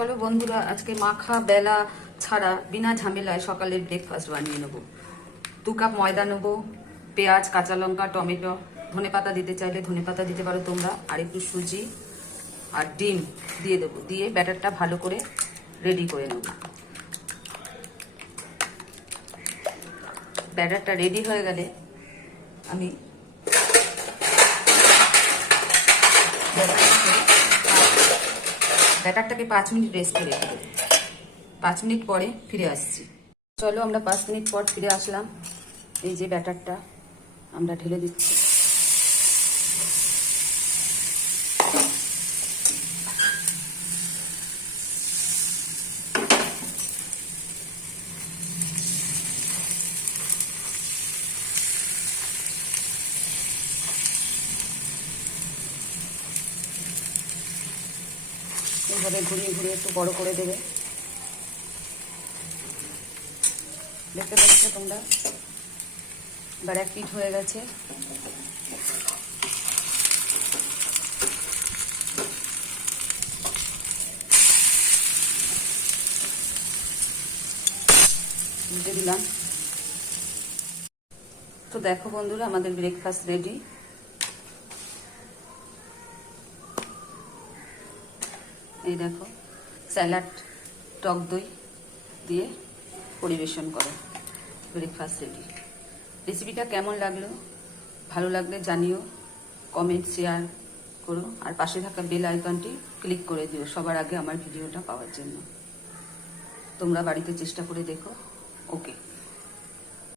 চলো বন্ধুরা, আজকে মাখা বেলা ছাড়া বিনা ঝামেলায় সকালের ব্রেকফাস্ট বানিয়ে নেব। দু কাপ ময়দা নেব, পেঁয়াজ, কাঁচা লঙ্কা, টমেটো। ধনে পাতা দিতে চাইলে ধনে পাতা দিতে পারো তোমরা, আর একটু সুজি আর ডিম দিয়ে দেবো। দিয়ে ব্যাটারটা ভালো করে রেডি করে নেব। ব্যাটারটা রেডি হয়ে গেলে আমি ব্যাটারটাকে পাঁচ মিনিট রেস্টে রেখে দেবো পাঁচ মিনিট পরে ফিরে আসছি। চলো আমরা পাঁচ মিনিট পর ফিরে আসলাম। এই যে ব্যাটারটা, আমরা ঢেলে দিচ্ছি। এইভাবে ঘুরিয়ে ঘুরিয়ে একটু বড় করে দেবে। দেখতে পাচ্ছ তোমরা? এবার এক পিঠ হয়ে গেছে। দিলাম। তো দেখো বন্ধুরা, আমাদের ব্রেকফাস্ট রেডি এই দেখো। স্যালাড, টক দই দিয়ে পরিবেশন করো। ব্রেকফাস্ট রেডি রেসিপিটা কেমন লাগল? ভালো লাগলে জানিও। কমেন্ট শেয়ার করো। আর পাশে থাকা বেল আইকনটি ক্লিক করে দিও সবার আগে আমার ভিডিওটা পাওয়ার জন্য। তোমরা বাড়িতে চেষ্টা করে দেখো। ওকে